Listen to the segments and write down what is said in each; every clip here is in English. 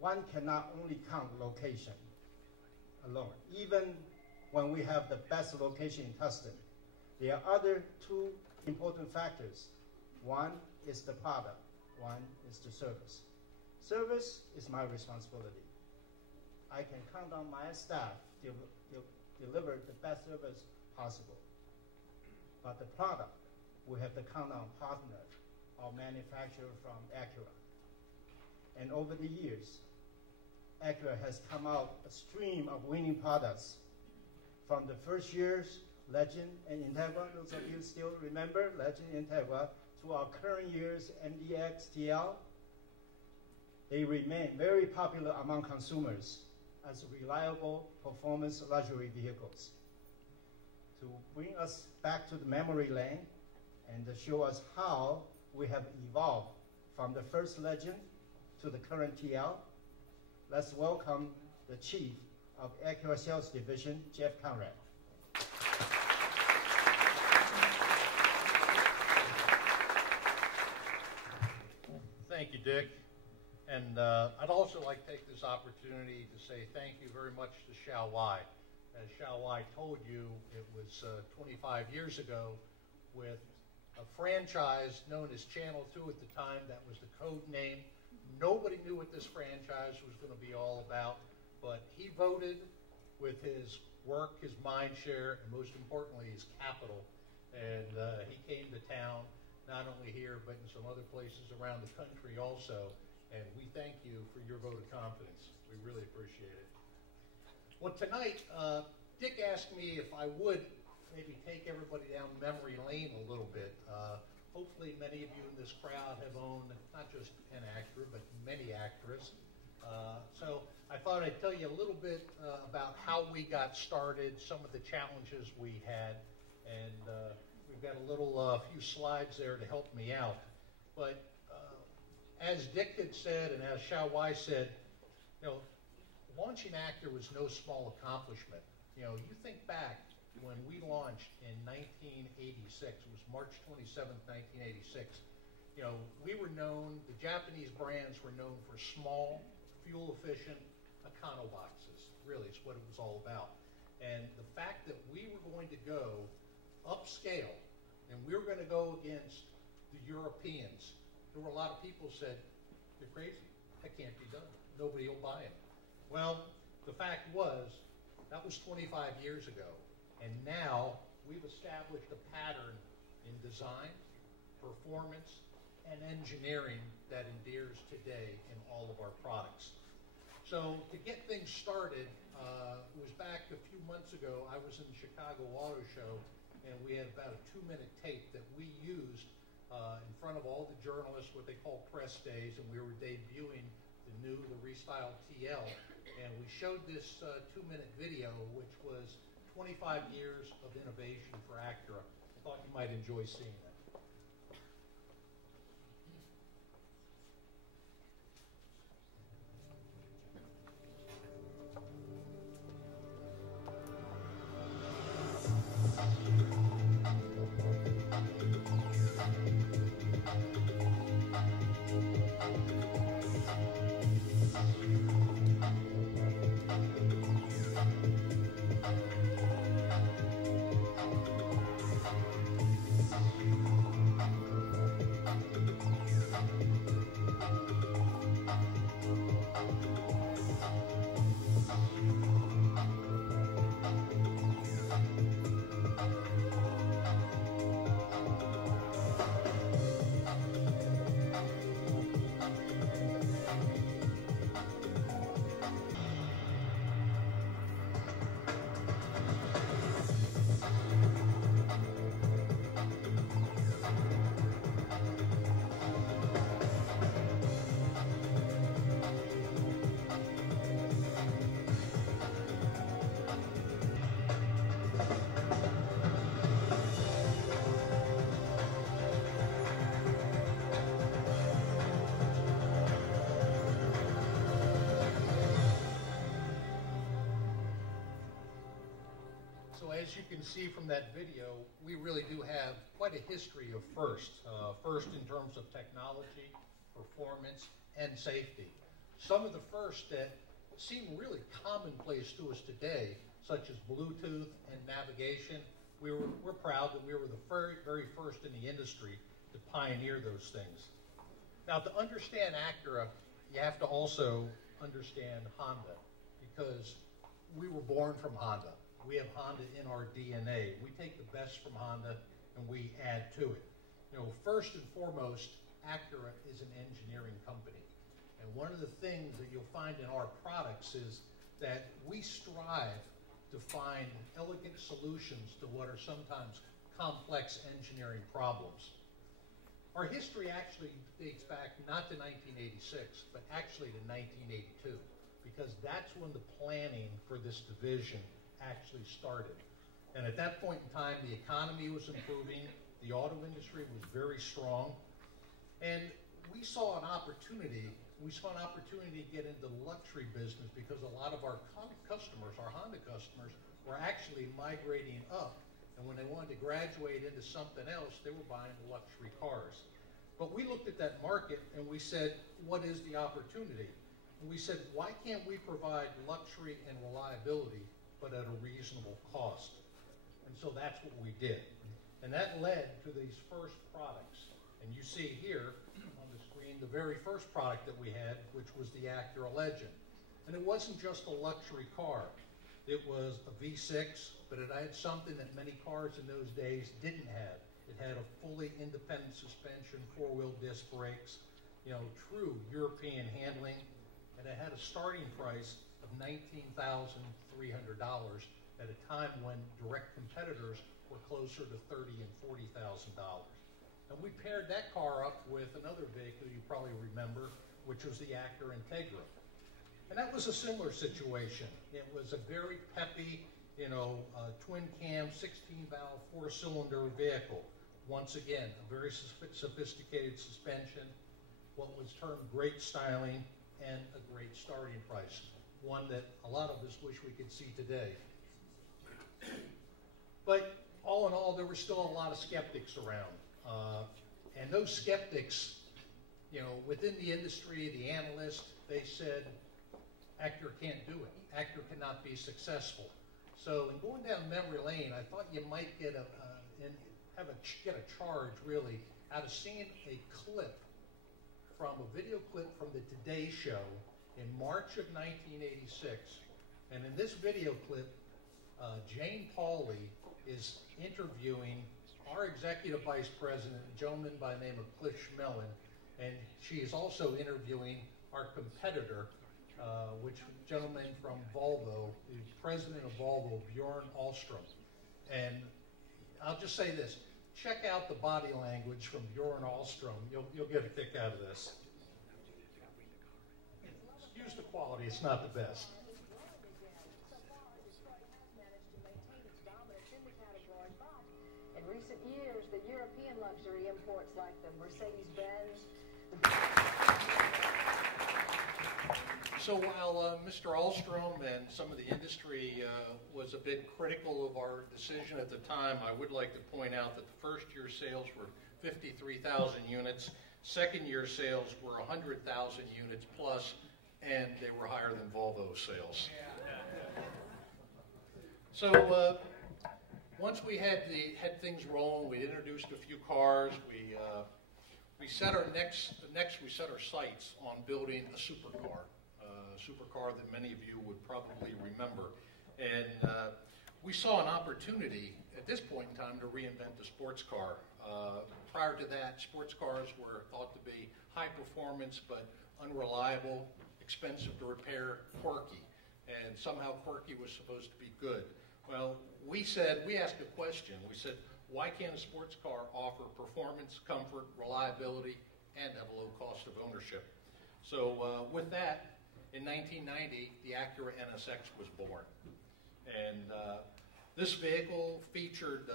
one cannot only count location alone. Even when we have the best location in Tustin, there are other two important factors. One is the product, one is the service. Service is my responsibility. I can count on my staff to deliver the best service possible. But the product, we have to count on partner or manufacturer from Acura. And over the years, Acura has come out a stream of winning products. From the first years, Legend and Integra, those of you still remember Legend and Integra, to our current years, MDX, TL, they remain very popular among consumers as reliable performance luxury vehicles. To bring us back to the memory lane and to show us how we have evolved from the first Legend to the current TL, let's welcome the Chief of Acura Sales Division, Jeff Conrad. Thank you, Dick. And I'd also like to take this opportunity to say thank you very much to Shanghai. As Shanghai told you, it was 25 years ago with a franchise known as Channel 2 at the time. That was the code name. Nobody knew what this franchise was going to be all about, but he voted with his work, his mind share, and most importantly, his capital. And he came to town, not only here, but in some other places around the country also. And we thank you for your vote of confidence. We really appreciate it. Well, tonight, Dick asked me if I would maybe take everybody down memory lane a little bit. Hopefully many of you in this crowd have owned not just an Acura, but many Acuras. So I thought I'd tell you a little bit about how we got started, some of the challenges we had, and we've got a little few slides there to help me out. But as Dick had said, and as Xiaowai said, you know, launching Acura was no small accomplishment. You know, you think back when we launched in 1986, it was March 27th, 1986. You know, we were known, the Japanese brands were known for small, fuel-efficient Econo boxes. Really, it's what it was all about. And the fact that we were going to go upscale, and we were going to go against the Europeans, there were a lot of people said, "You're crazy. That can't be done. Nobody will buy it." Well, the fact was, that was 25 years ago. And now we've established a pattern in design, performance, and engineering that endears today in all of our products. So to get things started, it was back a few months ago, I was in the Chicago Auto Show, and we had about a 2-minute tape that we used in front of all the journalists, what they call press days, and we were debuting the restyled TL. And we showed this 2-minute video, which was 25 years of innovation for Acura. I thought you might enjoy seeing that. As you can see from that video, we really do have quite a history of firsts. First in terms of technology, performance, and safety. Some of the first that seem really commonplace to us today, such as Bluetooth and navigation. We're proud that we were the very first in the industry to pioneer those things. Now, to understand Acura, you have to also understand Honda, because we were born from Honda. We have Honda in our DNA. We take the best from Honda and we add to it. You know, first and foremost, Acura is an engineering company. And one of the things that you'll find in our products is that we strive to find elegant solutions to what are sometimes complex engineering problems. Our history actually dates back not to 1986, but actually to 1982, because that's when the planning for this division actually started. And at that point in time, the economy was improving, the auto industry was very strong, and we saw an opportunity to get into the luxury business because a lot of our customers, our Honda customers, were actually migrating up. And when they wanted to graduate into something else, they were buying luxury cars. But we looked at that market and we said, what is the opportunity? And we said, why can't we provide luxury and reliability, but at a reasonable cost? And so that's what we did. And that led to these first products. And you see here on the screen the very first product that we had, which was the Acura Legend. And it wasn't just a luxury car. It was a V6, but it had something that many cars in those days didn't have. It had a fully independent suspension, four-wheel disc brakes, you know, true European handling, and it had a starting price of $19,300 at a time when direct competitors were closer to $30,000 and $40,000. And we paired that car up with another vehicle you probably remember, which was the Acura Integra. And that was a similar situation. It was a very peppy, you know, twin cam, 16-valve, four-cylinder vehicle. Once again, a very sophisticated suspension, what was termed great styling, and a great starting price. One that a lot of us wish we could see today. But all in all, there were still a lot of skeptics around. And those skeptics, you know, within the industry, the analysts, they said, Acura can't do it. Acura cannot be successful. So in going down memory lane, I thought you might get get a charge really out of seeing a clip from a video clip from the Today Show in March of 1986. And in this video clip, Jane Pauley is interviewing our executive vice president, a gentleman by the name of Cliff Schmelin, and she is also interviewing our competitor, which gentleman from Volvo, the president of Volvo, Bjorn Ahlstrom. And I'll just say this, check out the body language from Bjorn Ahlstrom. You'll get a kick out of this. Excuse the quality, it's not the best. In recent years, the European luxury imports like the Mercedes-Benz. So while Mr. Ahlstrom and some of the industry was a bit critical of our decision at the time, I would like to point out that the first year sales were 53,000 units, second year sales were 100,000 units plus, and they were higher than Volvo sales. So once we had things rolling, we introduced a few cars. We set our we set our sights on building a supercar that many of you would probably remember. And we saw an opportunity at this point in time to reinvent the sports car. Prior to that, sports cars were thought to be high performance but unreliable, expensive to repair, quirky. And somehow quirky was supposed to be good. Well, we asked a question. We said, why can't a sports car offer performance, comfort, reliability, and have a low cost of ownership? So with that, in 1990, the Acura NSX was born. And this vehicle featured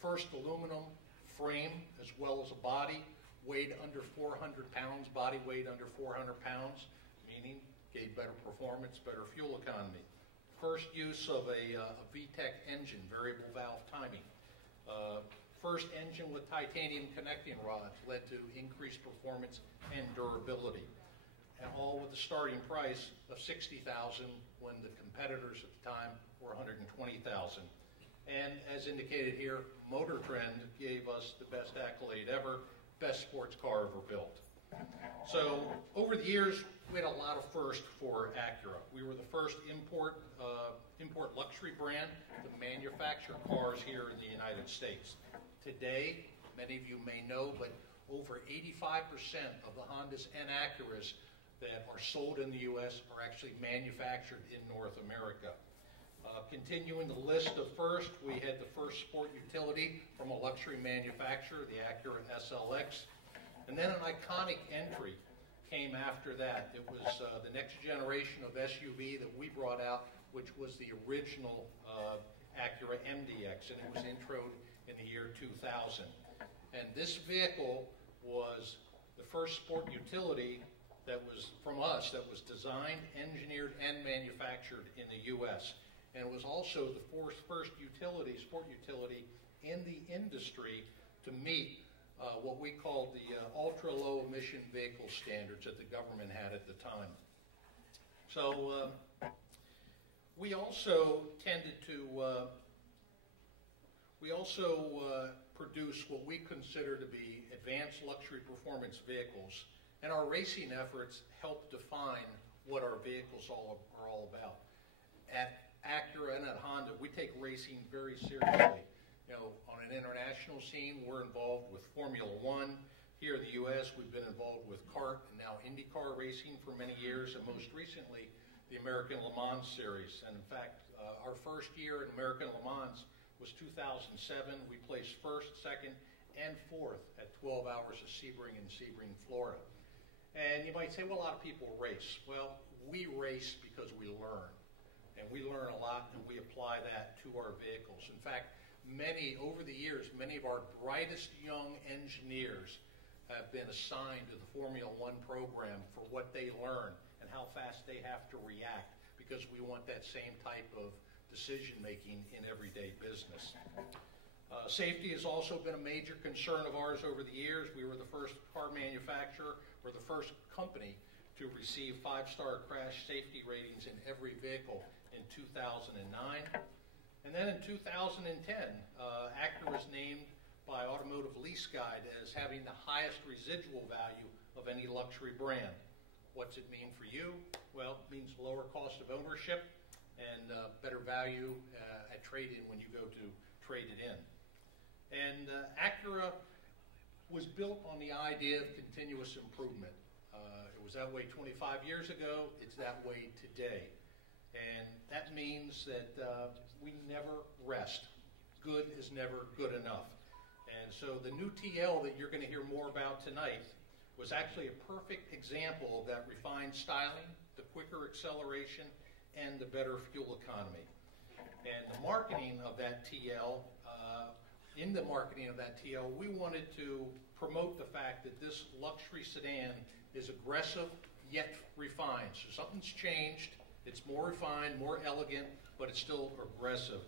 first aluminum frame as well as a body, weighed under 400 pounds, body weight under 400 pounds, meaning gave better performance, better fuel economy. First use of a VTEC engine, variable valve timing. First engine with titanium connecting rods led to increased performance and durability. and all with a starting price of $60,000 when the competitors at the time were $120,000. And as indicated here, Motor Trend gave us the best accolade ever, best sports car ever built. So over the years, we had a lot of firsts for Acura. We were the first import luxury brand to manufacture cars here in the United States. Today, many of you may know, but over 85% of the Hondas and Acuras that are sold in the U.S. are actually manufactured in North America. Continuing the list of first, we had the first sport utility from a luxury manufacturer, the Acura SLX. And then an iconic entry came after that. It was the next generation of SUV that we brought out, which was the original Acura MDX, and it was introed in the year 2000. And this vehicle was the first sport utility that was from us, that was designed, engineered, and manufactured in the U.S. And it was also the first sport utility in the industry to meet what we called the ultra-low emission vehicle standards that the government had at the time. So we also tended to, produce what we consider to be advanced luxury performance vehicles. And our racing efforts help define what our vehicles are all about. At Acura and at Honda, we take racing very seriously. You know, on an international scene, we're involved with Formula One. Here in the U.S., we've been involved with kart and now IndyCar racing for many years, and most recently, the American Le Mans Series. And in fact, our first year in American Le Mans was 2007. We placed first, second, and fourth at 12 hours of Sebring in Sebring, Florida. And you might say, well, a lot of people race. Well, we race because we learn. And we learn a lot, and we apply that to our vehicles. In fact, over the years, many of our brightest young engineers have been assigned to the Formula One program for what they learn and how fast they have to react, because we want that same type of decision-making in everyday business. Safety has also been a major concern of ours over the years. We were the first car manufacturer, or the first company to receive 5-star crash safety ratings in every vehicle in 2009. And then in 2010, Acura was named by Automotive Lease Guide as having the highest residual value of any luxury brand. What's it mean for you? Well, it means lower cost of ownership and better value at trade-in when you go to trade it in. And Acura was built on the idea of continuous improvement. It was that way 25 years ago. It's that way today. And that means that we never rest. Good is never good enough. And so the new TL that you're going to hear more about tonight was actually a perfect example of that refined styling, the quicker acceleration, and the better fuel economy. And the marketing of that TL, we wanted to promote the fact that this luxury sedan is aggressive yet refined. So something's changed. It's more refined, more elegant, but it's still aggressive.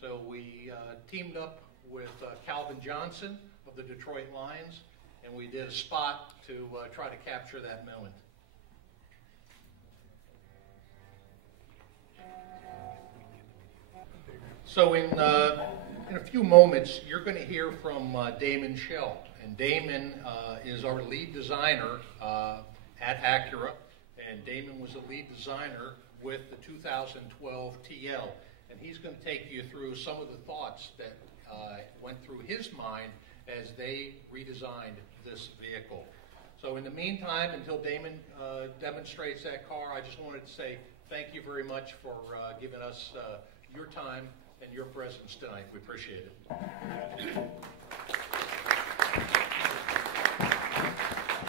So we teamed up with Calvin Johnson of the Detroit Lions, and we did a spot to try to capture that moment. So in a few moments, you're going to hear from Damon Schell. And Damon is our lead designer at Acura, and Damon was the lead designer with the 2012 TL. And he's going to take you through some of the thoughts that went through his mind as they redesigned this vehicle. So in the meantime, until Damon demonstrates that car, I just wanted to say thank you very much for giving us your time and your presence tonight. We appreciate it.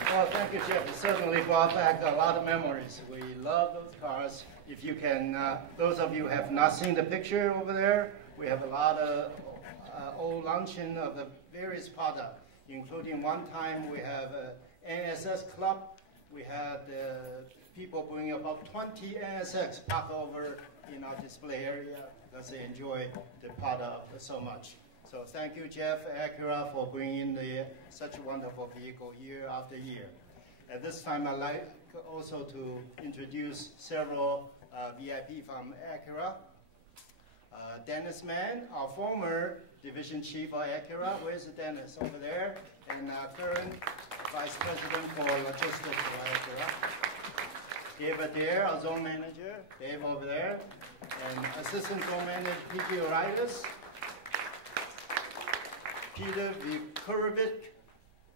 Well, thank you, Jeff. It certainly brought back a lot of memories. We love those cars. If you can, those of you who have not seen the picture over there, we have a lot of old luncheon of the various products, including one time we have an NSX club. We had people bring about 20 NSX parked over in our display area because they enjoy the product so much. So thank you, Jeff, Acura, for bringing such a wonderful vehicle year after year. At this time, I'd like also to introduce several VIP from Acura. Dennis Mann, our former Division Chief of Acura. Where's Dennis? Over there. And current Vice President for Logistics for Acura. Dave Adair, our Zone Manager. Dave over there. And Assistant Zone Manager, P.T. O'Reilly. Peter Vikurovic.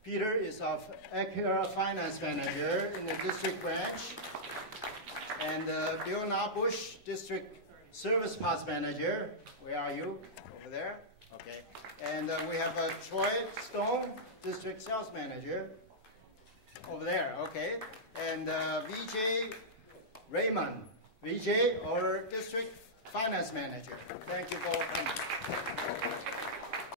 Peter is our Acura Finance Manager in the District Branch. And Bill Nabush, District Service Parts Manager. Where are you? Over there? Okay. And we have Troy Stone, District Sales Manager. Over there, okay. And VJ Raymond, VJ, our District Finance Manager. Thank you for coming.